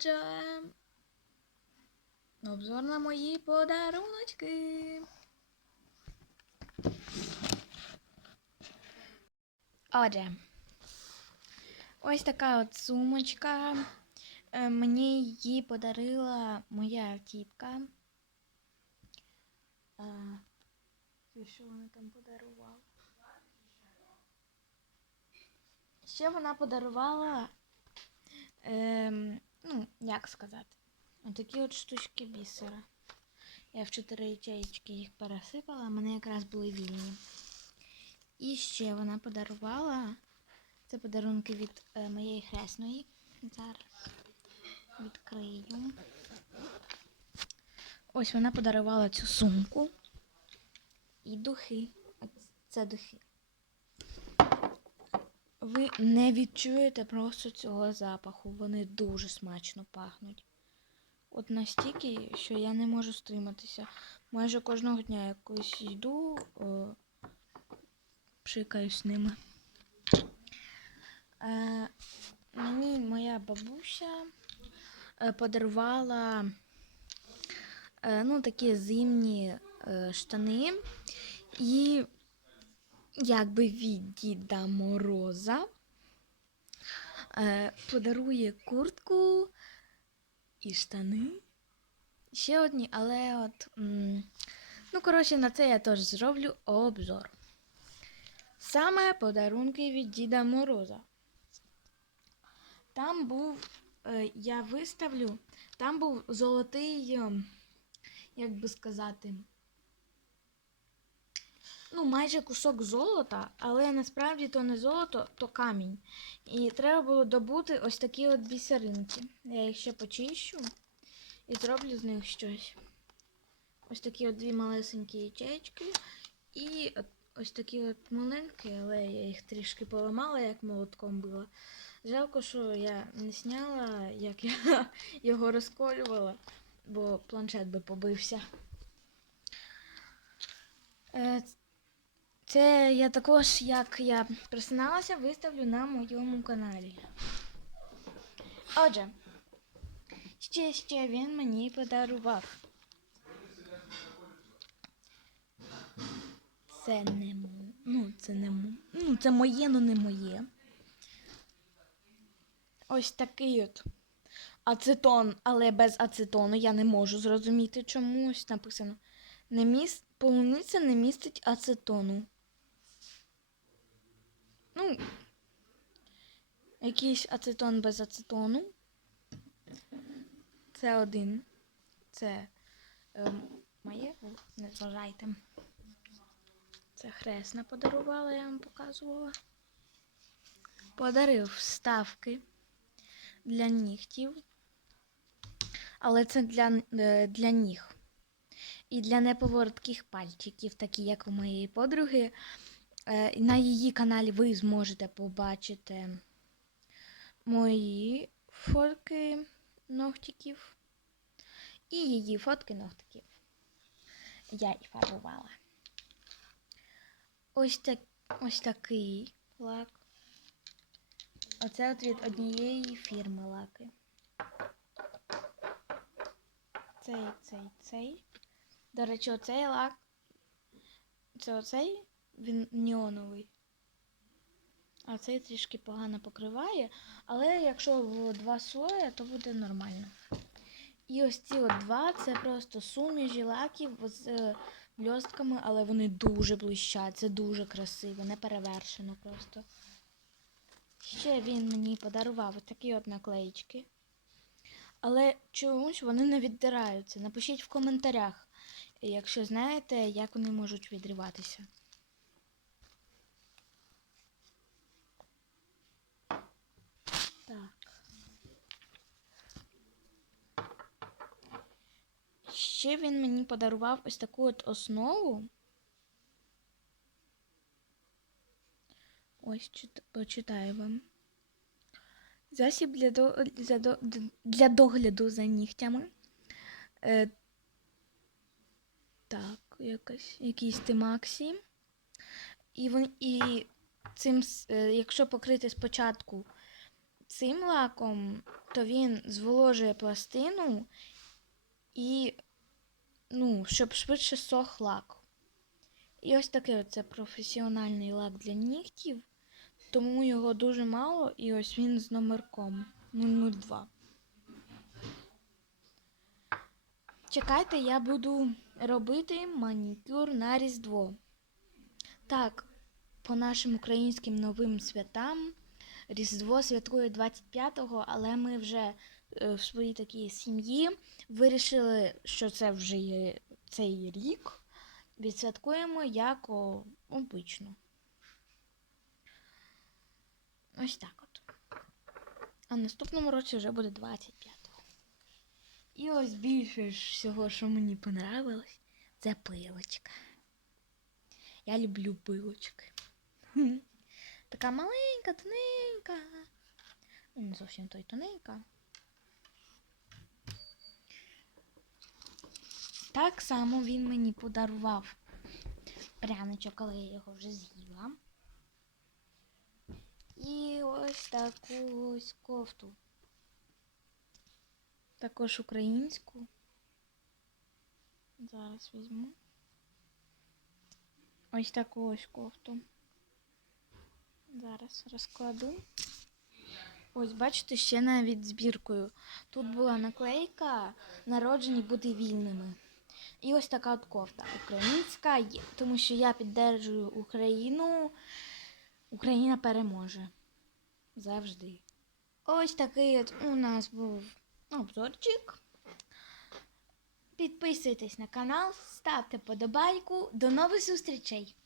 Отже, обзор на мої подаруночки. Отже, ось така от сумочка. Е, Мені її подарила моя тітка. Що вона там подарувала? Ще вона подарувала, ем, ну, як сказати, отакі от штучки бісера. Я в чотири ячеїчки їх пересипала, а мене якраз були вільні. І ще вона подарувала. Це подарунки від е, моєї хресної. Зараз відкрию. Ось вона подарувала цю сумку і духи. Це духи. Ви не відчуєте просто цього запаху. Вони дуже смачно пахнуть. От настільки, що я не можу стриматися. Майже кожного дня якось йду, о, пшикаюсь ними. Е, мені моя бабуся е, подарувала е, ну, такі зимні е, штани і якби від Діда Мороза е, подарує куртку і штани. Ще одні, але от. м, ну, коротше, на це я теж зроблю обзор. Саме подарунки від Діда Мороза. Там був, е, я виставлю, там був золотий, е, як би сказати, ну, майже кусок золота, але насправді то не золото, то камінь. І треба було добути ось такі от бісеринки. Я їх ще почищу і зроблю з них щось. Ось такі от дві малесенькі ячейки. І ось такі от маленькі, але я їх трішки поламала, як молотком била. Жалко, що я не сняла, як я його розколювала, бо планшет би побився. Це я також, як я просиналася, виставлю на моєму каналі. Отже, ще ще він мені подарував. Це не. Ну, це не. Ну, це моє, але не моє. Ось такий от ацетон, але без ацетону. Я не можу зрозуміти чомусь написано. Не міс... Полуниця не містить ацетону. Ну, якийсь ацетон без ацетону. Це один. Це ем, моє, не зважайте. Це хресна подарувала, я вам показувала. Подарив вставки для нігтів. Але це для, е, для ніг. І для неповоротких пальчиків, такі як у моєї подруги. Е, На її каналі ви зможете побачити мої фотки ногтиків і її фотки ногтиків. Я їх фарбувала. Ось, так, ось такий лак. Оце от від однієї фірми лаки. Цей, цей, цей. До речі, оцей лак. Це оцей, він неоновий. А цей трішки погано покриває. Але якщо в два слої, то буде нормально. І ось ці от два це просто суміжі лаків з е, бльостками, але вони дуже блищать, це дуже красиво, не перевершено просто. Ще він мені подарував ось такі от наклеїчки. Але чомусь вони не віддираються. Напишіть в коментарях, якщо знаєте, як вони можуть відриватися. Так. Ще він мені подарував ось таку от основу. Ось чит- почитаю вам. Засіб для, до, для, до, для догляду за нігтями. Е, так, якось, якийсь Тимаксі. І, вон, і цим, е, якщо покрити спочатку цим лаком, то він зволожує пластину і, ну, щоб швидше сох лак. І ось такий оце професіональний лак для нігтів, тому його дуже мало, і ось він з номерком 002. Чекайте, я буду робити манікюр на Різдво. Так, по нашим українським новим святам Різдво святкує 25-го, але ми вже в своїй такій сім'ї вирішили, що це вже є цей рік. Відсвяткуємо як обично. Ось так от. А в наступному році вже буде 25-го. І ось більше всього, що мені понравилось, це пилочка. Я люблю пилочки. Така маленька, тоненька. Ну, не зовсім той тоненька. Так само він мені подарував пряничок, коли я його вже з'їла. І ось таку ось кофту. Також українську. Зараз візьму. Ось таку ось кофту. Зараз розкладу. Ось, бачите, ще навіть збіркою. Тут була наклейка Народжені бути вільними. І ось така от кофта українська, тому що я піддержую Україну. Україна переможе. Завжди. Ось такий от у нас був обзорчик. Підписуйтесь на канал, ставте подобайку. До нових зустрічей!